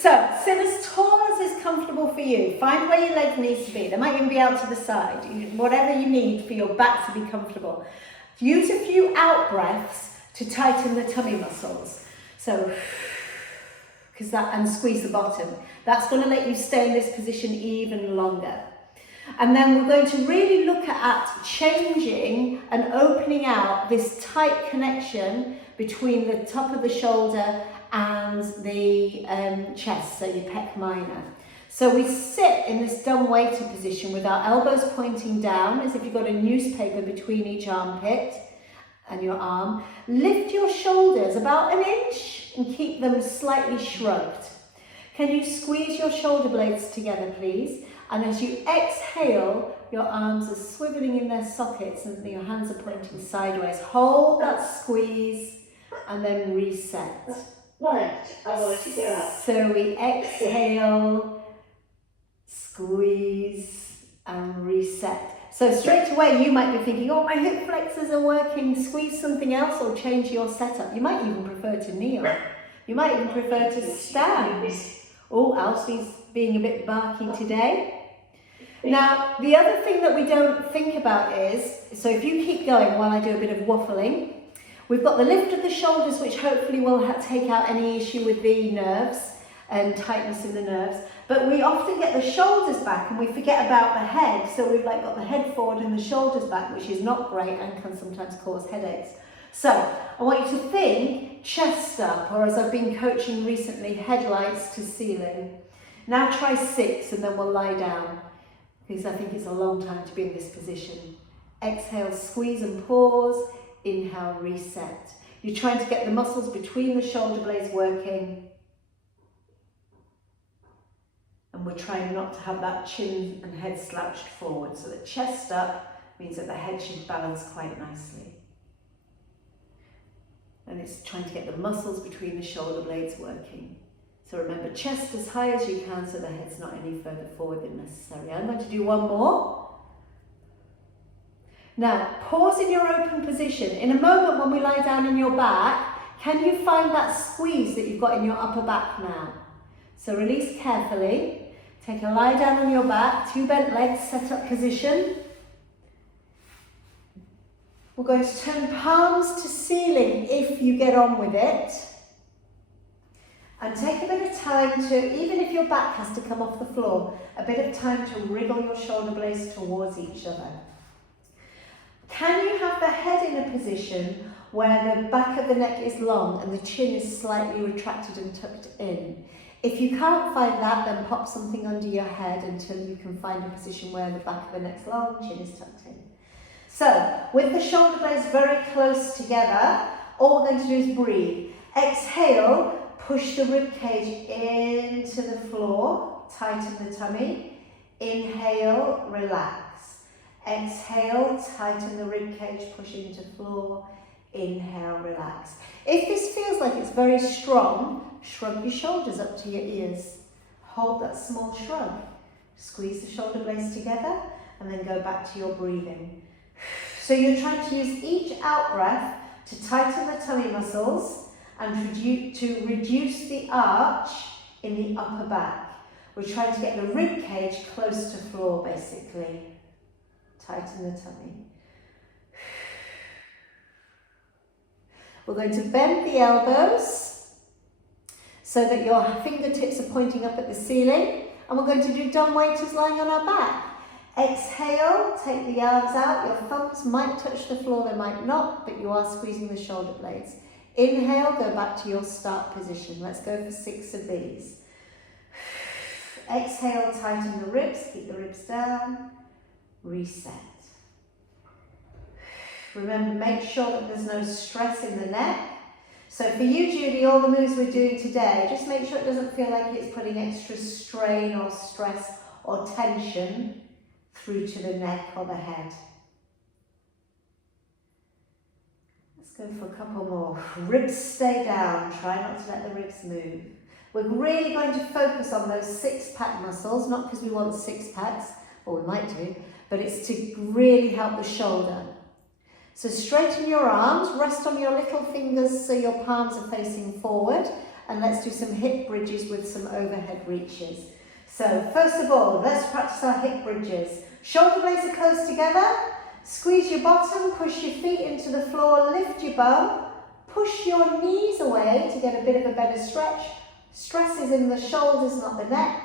So sit as tall as is comfortable for you. Find where your leg needs to be. They might even be out to the side. Whatever you need for your back to be comfortable. Use a few out breaths to tighten the tummy muscles. So, and squeeze the bottom. That's going to let you stay in this position even longer. And then we're going to really look at changing and opening out this tight connection between the top of the shoulder and the chest, so your pec minor. So we sit in this dumb waiter position with our elbows pointing down as if you've got a newspaper between each armpit and your arm. Lift your shoulders about an inch and keep them slightly shrugged. Can you squeeze your shoulder blades together, please? And as you exhale, your arms are swiveling in their sockets and your hands are pointing sideways. Hold that squeeze and then reset. So we exhale, squeeze and reset. So straight away you might be thinking, oh, my hip flexors are working, squeeze something else or change your setup. You might even prefer to kneel. You might even prefer to stand. Oh, Alfie's being a bit barky today. Now, the other thing that we don't think about is, so if you keep going while I do a bit of waffling, we've got the lift of the shoulders, which hopefully will take out any issue with the nerves and tightness in the nerves. But we often get the shoulders back and we forget about the head. So we've like got the head forward and the shoulders back, which is not great and can sometimes cause headaches. So I want you to think chest up, or as I've been coaching recently, headlights to ceiling. Now try 6 and then we'll lie down, because I think it's a long time to be in this position. Exhale, squeeze and pause. Inhale, reset. You're trying to get the muscles between the shoulder blades working. And we're trying not to have that chin and head slouched forward. So the chest up means that the head should balance quite nicely. And it's trying to get the muscles between the shoulder blades working. So remember, chest as high as you can so the head's not any further forward than necessary. I'm going to do one more. Now, pause in your open position. In a moment when we lie down in your back, can you find that squeeze that you've got in your upper back now? So release carefully. Take a lie down on your back, 2 bent legs, set up position. We're going to turn palms to ceiling if you get on with it. And take a bit of time to, even if your back has to come off the floor, a bit of time to wriggle your shoulder blades towards each other. Can you have the head in a position where the back of the neck is long and the chin is slightly retracted and tucked in? If you can't find that, then pop something under your head until you can find a position where the back of the neck's long, chin is tucked in. So, with the shoulder blades very close together, all we're going to do is breathe. Exhale. Push the rib cage into the floor, tighten the tummy. Inhale, relax. Exhale, tighten the rib cage, push into floor. Inhale, relax. If this feels like it's very strong, shrug your shoulders up to your ears. Hold that small shrug. Squeeze the shoulder blades together and then go back to your breathing. So you're trying to use each out breath to tighten the tummy muscles and to reduce the arch in the upper back. We're trying to get the rib cage close to floor, basically. Tighten the tummy. We're going to bend the elbows so that your fingertips are pointing up at the ceiling, and we're going to do dumb waiters lying on our back. Exhale, take the arms out. Your thumbs might touch the floor, they might not, but you are squeezing the shoulder blades. Inhale, go back to your start position. Let's go for 6 of these. Exhale, tighten the ribs, keep the ribs down. Reset. Remember, make sure that there's no stress in the neck. So for you, Judy, all the moves we're doing today, just make sure it doesn't feel like it's putting extra strain or stress or tension through to the neck or the head. Let's go for a couple more. Ribs stay down. Try not to let the ribs move. We're really going to focus on those 6-pack muscles, not because we want 6 packs, or we might do, but it's to really help the shoulder. So straighten your arms, rest on your little fingers so your palms are facing forward, and let's do some hip bridges with some overhead reaches. So first of all, let's practice our hip bridges. Shoulder blades are close together. Squeeze your bottom, push your feet into the floor, lift your bum, push your knees away to get a bit of a better stretch. Stress is in the shoulders, not the neck,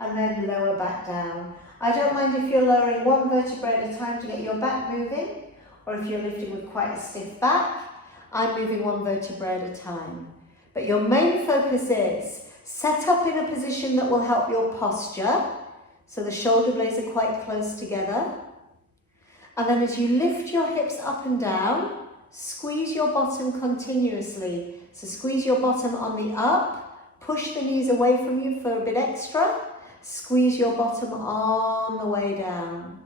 and then lower back down. I don't mind if you're lowering one vertebrae at a time to get your back moving, or if you're lifting with quite a stiff back. I'm moving one vertebrae at a time. But your main focus is set up in a position that will help your posture, so the shoulder blades are quite close together. And then as you lift your hips up and down, squeeze your bottom continuously. So squeeze your bottom on the up, push the knees away from you for a bit extra, squeeze your bottom on the way down.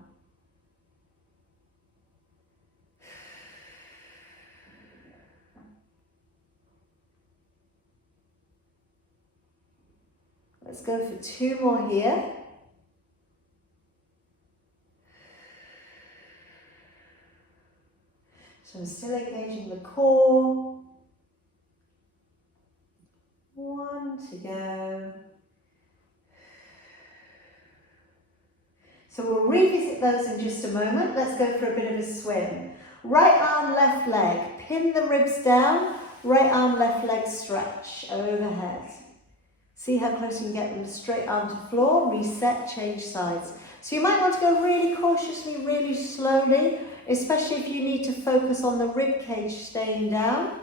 Let's go for 2 more here. So I'm still engaging the core. 1 to go. So we'll revisit those in just a moment. Let's go for a bit of a swim. Right arm, left leg. Pin the ribs down. Right arm, left leg stretch overhead. See how close you can get from the straight arm to floor. Reset, change sides. So you might want to go really cautiously, really slowly, especially if you need to focus on the rib cage staying down,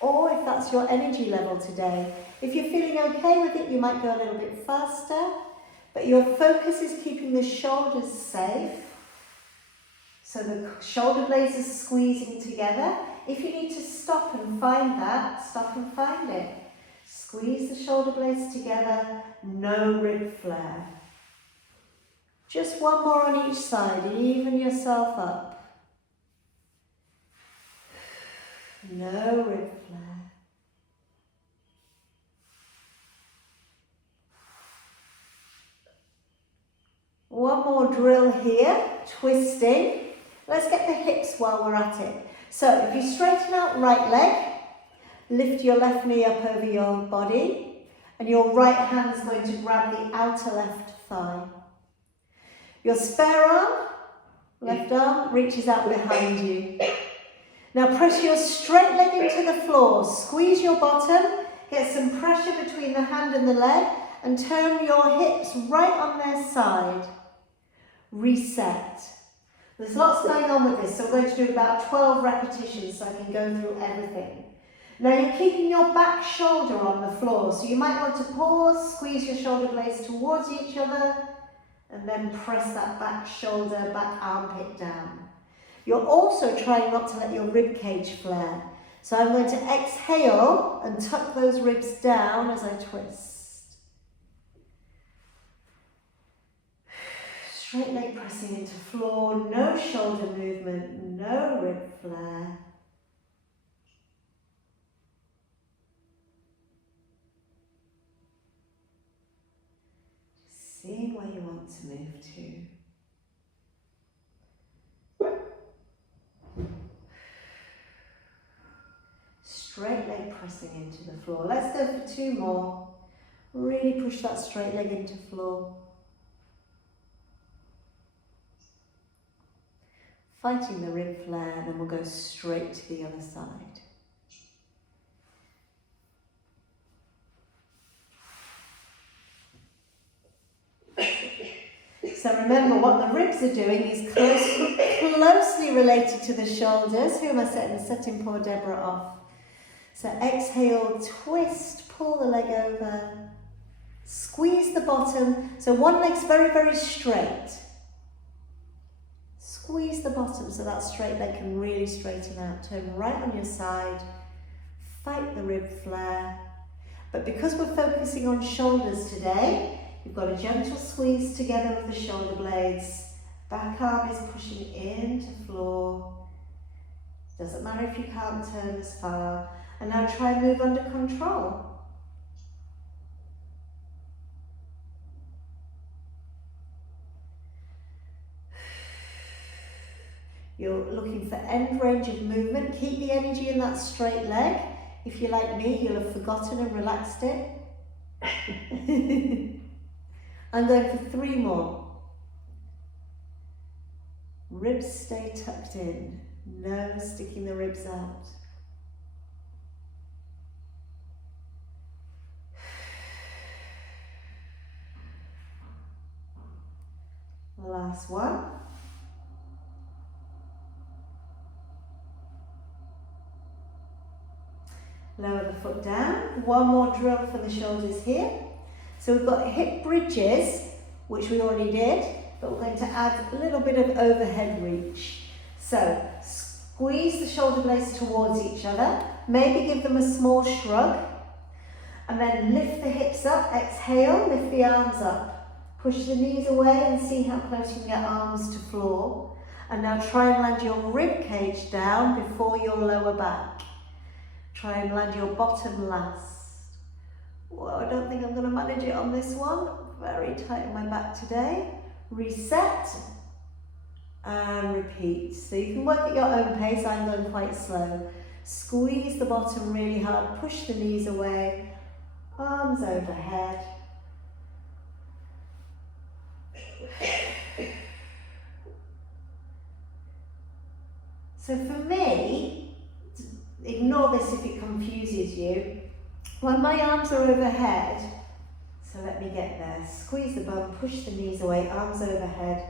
or if that's your energy level today. If you're feeling okay with it, you might go a little bit faster, but your focus is keeping the shoulders safe. So the shoulder blades are squeezing together. If you need to stop and find that, stop and find it. Squeeze the shoulder blades together, no rib flare. Just 1 more on each side, even yourself up. No rib flare. One more drill here, twisting. Let's get the hips while we're at it. So if you straighten out right leg, lift your left knee up over your body, and your right hand is going to grab the outer left thigh. Your spare arm, left arm, reaches out behind you. Now press your straight leg into the floor, squeeze your bottom, get some pressure between the hand and the leg, and turn your hips right on their side. Reset. There's lots going on with this, so we're going to do about 12 repetitions so I can go through everything. Now you're keeping your back shoulder on the floor, so you might want to pause, squeeze your shoulder blades towards each other, and then press that back shoulder, back armpit down. You're also trying not to let your rib cage flare. So I'm going to exhale and tuck those ribs down as I twist. Straight leg pressing into floor, no shoulder movement, no rib flare. Seeing where you want to move to. Straight leg pressing into the floor. Let's go for 2 more. Really push that straight leg into floor. Fighting the rib flare, then we'll go straight to the other side. So remember, what the ribs are doing is closely related to the shoulders. Who am I setting? Setting poor Deborah off. So exhale, twist, pull the leg over, squeeze the bottom. So one leg's very, very straight. Squeeze the bottom so that straight leg can really straighten out. Turn right on your side, fight the rib flare. But because we're focusing on shoulders today, you've got a gentle squeeze together with the shoulder blades. Back arm is pushing into floor. Doesn't matter if you can't turn as far. And now try and move under control. You're looking for end range of movement. Keep the energy in that straight leg. If you're like me, you'll have forgotten and relaxed it. I'm going for 3 more. Ribs stay tucked in. No sticking the ribs out. Last one. Lower the foot down. One more drill for the shoulders here. So we've got hip bridges, which we already did, but we're going to add a little bit of overhead reach. So squeeze the shoulder blades towards each other, maybe give them a small shrug, and then lift the hips up, exhale, lift the arms up. Push the knees away and see how close you can get arms to floor. And now try and land your rib cage down before your lower back. Try and land your bottom last. Whoa, I don't think I'm going to manage it on this one. Very tight in my back today. Reset and repeat. So you can work at your own pace. I'm going quite slow. Squeeze the bottom really hard. Push the knees away. Arms overhead. So for me, ignore this if it confuses you. When my arms are overhead, so let me get there, squeeze the bum, push the knees away, arms overhead.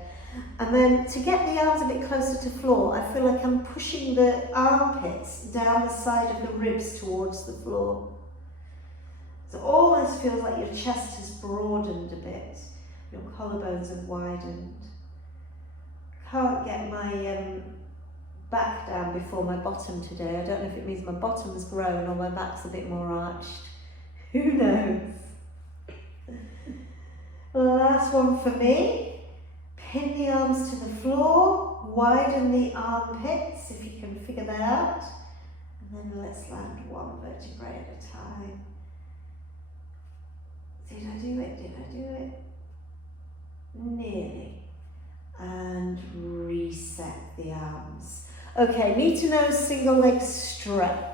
And then to get the arms a bit closer to floor, I feel like I'm pushing the armpits down the side of the ribs towards the floor. So it almost feels like your chest has broadened a bit. Your collarbones have widened. Can't get my back down before my bottom today. I don't know if it means my bottom's grown or my back's a bit more arched. Who knows? Last one for me. Pin the arms to the floor. Widen the armpits if you can figure that out. And then let's land one vertebrae at a time. Did I do it? Did I do it? Nearly. And reset the arms. Okay, knee to nose, single leg stretch.